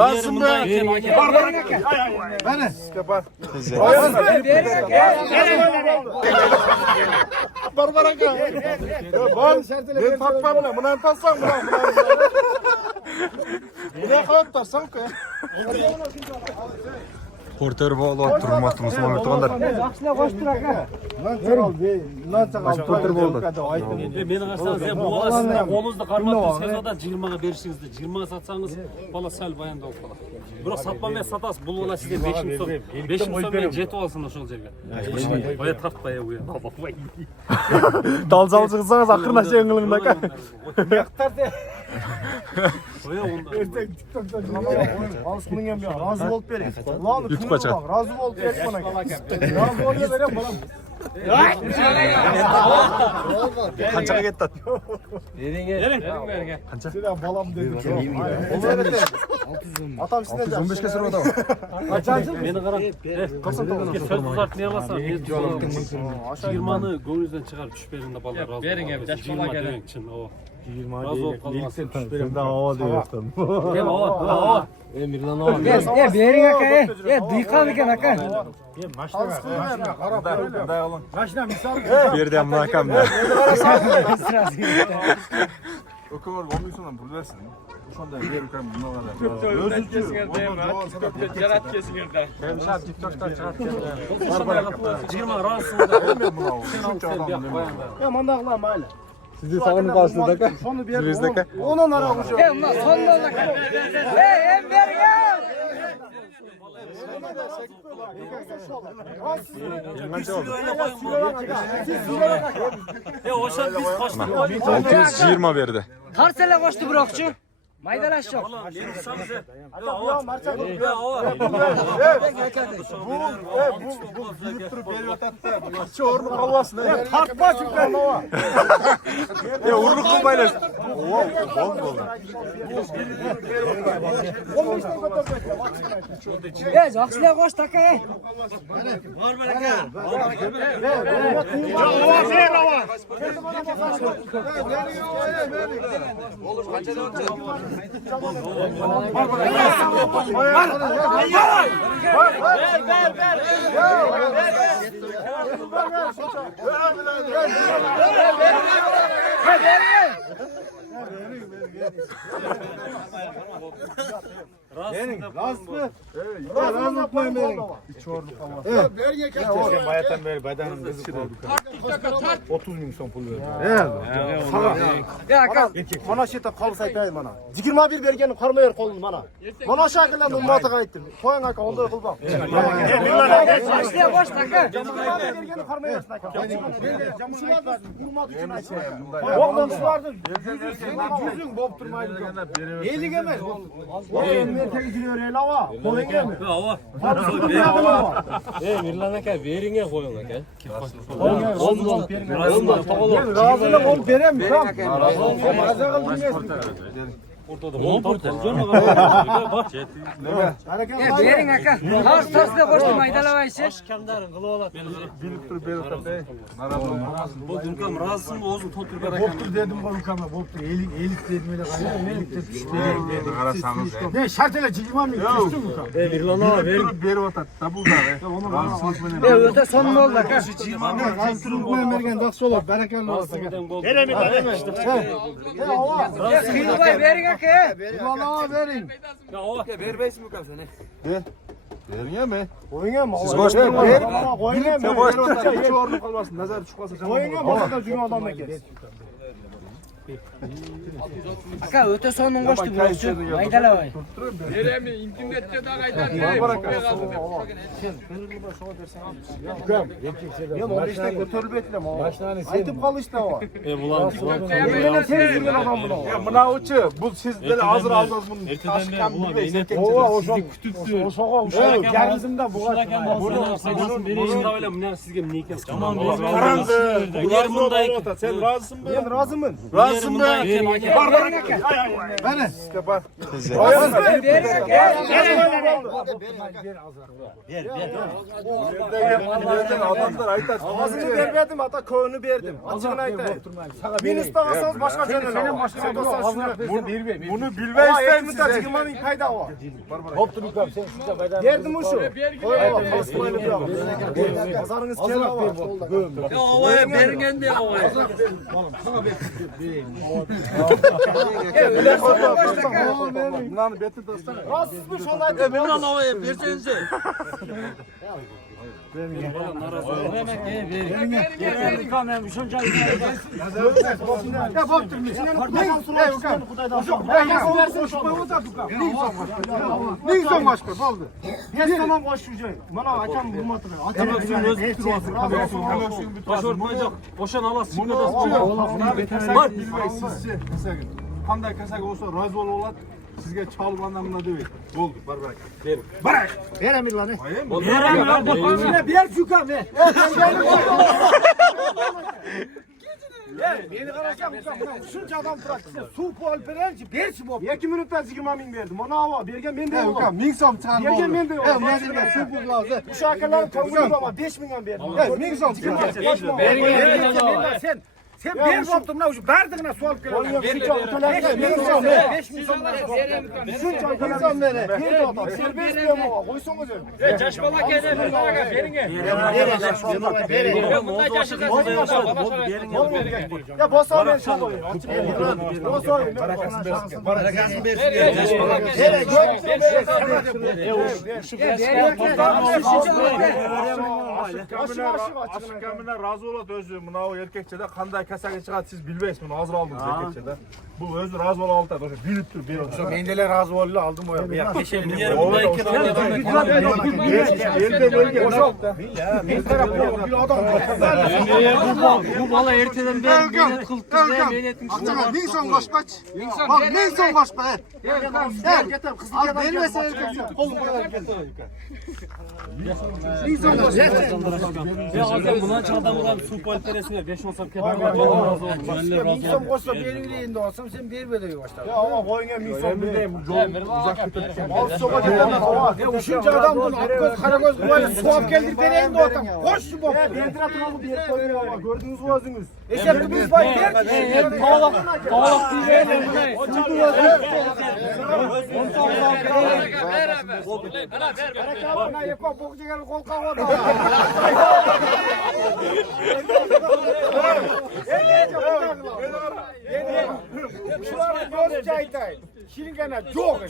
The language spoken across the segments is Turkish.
Razısın be. Bana. Barbaraka. Ben tatmam ne? Bunu tatsam mı? Ne koyup tatsam ki? Porter bağlı turmatımız Muhammed Vandar. Aksine koşturak ha. Lan çakal. Porter bağlı. Beni karşılarsanız ya bu aslında kolunuzda karmatlı sevdadan cırmağa berişinizde. Cırmağa satsanız bala sel bayan da okula. Bırak satmamaya satas. Bu ola size 5'im son. 5'im son ben jet olsun da şol jerge. Baya tart baya bu ya. Dalcal çıksanız akırın aşağı yıngılığında kal. Yaktar de. Baya onda. Alsının yem ya. Razı olup verin. Lan YouTube açar. razı olup verin bana. Razı olup verin bana. Kançaga gitti. Silah balam dedim. Atam sizden de. 15 kesir o da. Beni kara. Söz uzatmaya basar. 20'nı gönlünüzden çıkar düşberinde bala razı. Verin ya bir de şola gelin. Razı ol kalmasın. Ben de hava diyorsun. Gel hava. Emirlan hava. Ya verin aka ya duykalı gel aka. Kaçına misal. Bir de makam da. O kadar olmuyorsan bunu versin. Şu anda bir yukarı bunlar kadar. Özürcü. Yarat kesin yerde. Cırma razısın. Ya mandaklan böyle. Sizi sağını karşıladık. Sonu bir Zirvezdeki. onun ara kuşu. Hey ulan sonunda aka. Hey em ver gel. O şan biz kaçtık. 620 verdi. Tarsele koştu bırakçı. Maydalaş yok. Bu gülüp durup veriyor tatta. Çorlu kalmasın. Tartma çünkü baba. Ya urluk kubayla. Bol. Ya zaksile koş taka ya. Bayatan beri bedenim kızı oldu. 30 bin son pul verdi. Ya aka. Bana şey tap kalı saytayım bana. 21 bergenin karma yer kolunu bana. Bana şakırlan ummata kayıttım. Koyan aka onda kılbam. Zaksile koş taka. 21 bergenin karma yer sınaka. Şularda kurmadı için açı. Oğlum şularda yüzün bop durmayı. Eğilik emez. Oğlum ben tek gidiyor el hava. Koyan yeme. Razılık ol verem tam. Razılık bilmesin. Ya verin aka. Tarsile koştu maydalava işi. Bu Gürkan razısın mı Oğuz'un totur beraber. Boptur dedim konukama. Boptur. Elik dedim öyle galiba. Elik de düştü. Ne şartıyla çıkmam mı? Düştü mü kan? Beri otat. Tabu da. Ya öte sonunda oldu aka. Kaldırılmaya mergen daksı olur. Bereketli olsun. Ya kıyılmayı verin aka ya. Valla verin. Verin mi? Koyun mu? Siz boş durmayın. Koyun mu? Sen boş dur. Hiç ordu kalmasın. Nazar çıkmasın. Koyun mu? Bana da cümle adamla kes. Aka öte sonun koştu bırakçı. Maydalava. Ya 15'ten götürüp ettim o. Aytıp kal işte o. Yeminle sen yürüyen adam bunu. Ya buna uçu. Bu sizleri hazır aldınız bunu. Taşıkan bir de O soğuk uşak. Yerimizde bu kaç. Bunu öyle mi? Sizge mi neyken? Karandı. Yer bundayken. Sen razısın mı? Ben razımın. Razı Alsın be. Beni. Bak. Adamlar aytat. Ağzını vermedim hatta köyünü verdim. Açığını aytayım. Minus bağırsanız başka canına. Senin başka Bunu bilme ister misin? Çıkmanın kayda o. Verdim o şu. Pazarınız kere var. Ya havaya bergen diye havaya. Bunları betir dostlar. Rahatsızmış onlar. Ben lan havaya versenize. Ya bak dur. Ne sular çıkan kudaydan. Ya versin şu boyu da tuka. Ne son başka oldu. Ne tamam koşucu. Bana açam bulmatını. Tamam suyun öz bir turası. Başörtmeyecek. Boşan alas çıkmadan Bak bilmeyiz sizce. Qanday kasak olsa razı olat. Sizga çalıb anlamına değil. Oldu barbarak. Veremir lan. Verem. Bir çuka ver. Beni karışam şunca adam bıraktı. Su pol perenci berçi bu. 2 minuttan 20 min verdim. Ona hava bergen men de yok. Ming som çıxarıb. Bergen men de yok. Nəzirdə su pul lazım. Bu şarkıların tavuğunu ama 5 milyon verdim. Ming som çıxarıb. Sen ben koptum ne ucu verdiğine su alıp geliyorum. Şunca 5 milyon ver. Bir de adam serbest diyor ama koysunuz. Caşmalak eder. Ya bosa ben şunu. Bosa Açıq qəminə razı olat özü. Buna o erkekçədə qanday kasaga çıxat siz bilmeysiz bunu hazır aldınız erkekçədə. Bu özü razı ola aldı. Bilipdir, bir olsa. Mendeler razı oldu aldım o ya. Bu bala erteden beri millet kıldı diye milletin içinde var. Ming som başbaç. Bak ming som başbaç. Getir kızı Az vermesen erkekçə. Kolun kadar getir. Ya adam buna çadamdan su politeresine 5-10 sap kedim var. Allah razı olsun. Güvenler razı olsun. Minsom koşsa benim elinde olsam sen bir bedeli başlar. Ya ama koyun minsom bileyim. Ya şunca adam bunu Akgöz Karagöz böyle suap geldir vereyim de ortam. Koş şu bok. Ya dendratın alıp bir koyuyor ama gördünüz mü özünüz? Eşekimiz var. Tağlak değil. Bana yapma bokçu gel kol kavada. Şuları göz çaytay. Şirin gene çok.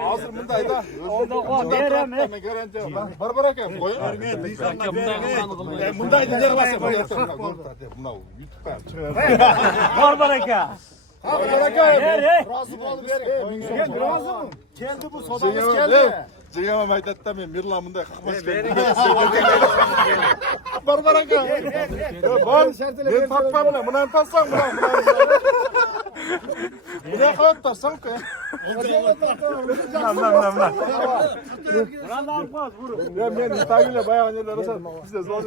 Hazır bundaydı. Barbarak yap. Koyun. Bundaydı der basa. Buna Barbaraka. Razı ol ver. Razı mı? Kendi bu sodamız geldi. Ceyama maydatta men mirlamında qaqmas keldi. Barbaraka. Ben tatmamla bundan tatsam bundan. Ne qoyup tarsam ki? Nam. Ya men tagile bayağı neler olsa bizde zor.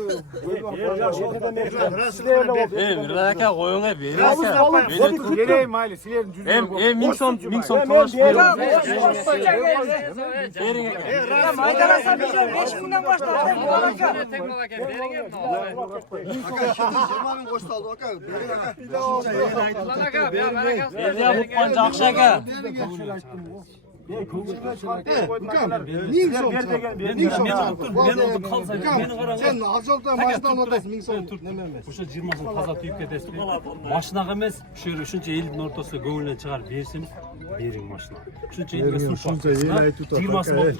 Miraka koyun hep verin. Geleyim Mayli silerim düzgün. Mingson talaş veriyor. Maydanasa bir şey 5 binden başlar. Barbaraka. Ya bu pancak şaka. Sen azalda maçtan olasın Mingson. Uşa 20 taza tüyüp ketestik. Maşınağa emes, şöyle şunca elin ortasında göңүлүнөн чыгар берсеңиz, бериң машина. Şunca elге su Şunca el aytып 20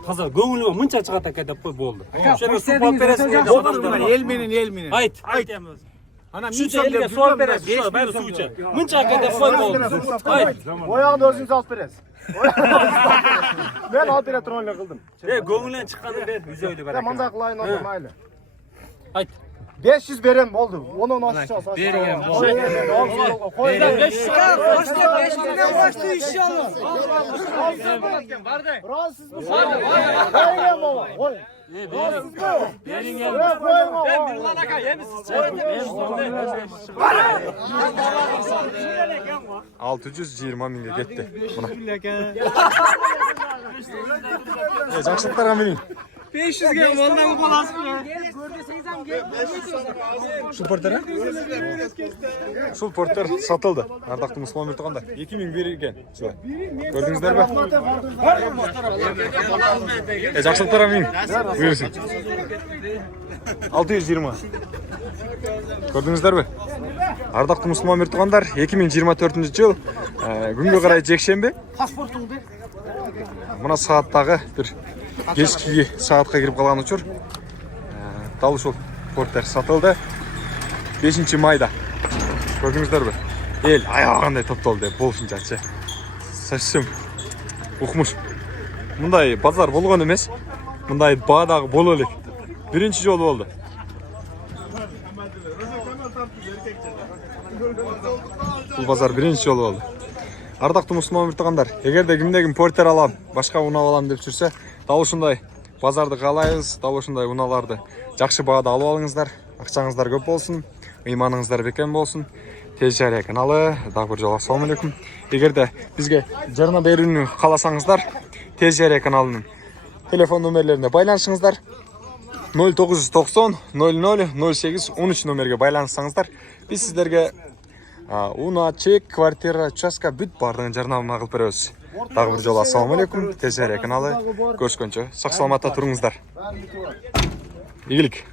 taza göңүлүңө мынча чыгат экен деп кой болду. Şöyle su bol berесиң. Elminin. Ayt. Şunca elge su al beresiz, bayır su içe. Mınça экен деп кой болду. Ayt. Oyağını özünüz alıp veresiz. Ben alıp vere trolle kıldım. Göңүлүнөн чыкканды бер, üzöydü Ya berek. mandak layın oldu Mayli. Ayt. 500 berem oldu. Onu nasıl çalsa. Bergen. Koy. 500 Koştu inşallah. Rahatsız mısın? Koyayım baba. Koy. Rahatsız mı? Koyayım baba. 620 mingga ketdi buna. Жақсылықтарға менің. 500'ge ondan kolası mı? Шул порттар? Шул порттар сатылды. Ардақты мұсылман мұртығанда. 2000 берген. Көрдіңіздер бе? Жақсылықтарға менің. Бұйырсын. 620. Көрдіңіздер бе? Ардақты мұсылман мұртығандар 2024 жыл күнге қарай жексенбе. Паспортыңды. Мына сағаттағы бір кешкі сағатқа кіріп қалған ұшыр. Дал ушул порттар сатылды. 5 майда. Көрдіңіздер бе? Ел аяғандай топталды болушунчачы. Совсем укмуш. Мындай базар болгон эмес. Мындай баадағы боло элек. Биринчи жолу болду. Бул базар биринчи жолу болду. Ардактуу мусулман муртагандар, эгерде кимде-ким порттер алам, башка унаа алам деп жүрсө, дал ушундай базарды каалайбыз, дал ушундай унааларды жакшы баада алып алыңыздар. Акчаңыздар көп болсун, ыйманыңыздар бекем болсун. Тез Жария каналы, дагы бир жолу ассаламу алейкум. Эгерде бизге жарна берүүнү кааласаңыздар, Тез Жария каналынын телефон номерлерине байланышыңыздар. 0990 00 08 13 номерге байланышсаңыздар, биз сиздерге унаа, чек, квартира, участка бүт бардыгын жарнама кылып беребиз. Дагы бир жолу ассаламу алейкум. Тез Жария каналы. Көрүшкөнчө сак саламатта туруңуздар. Ийгилик.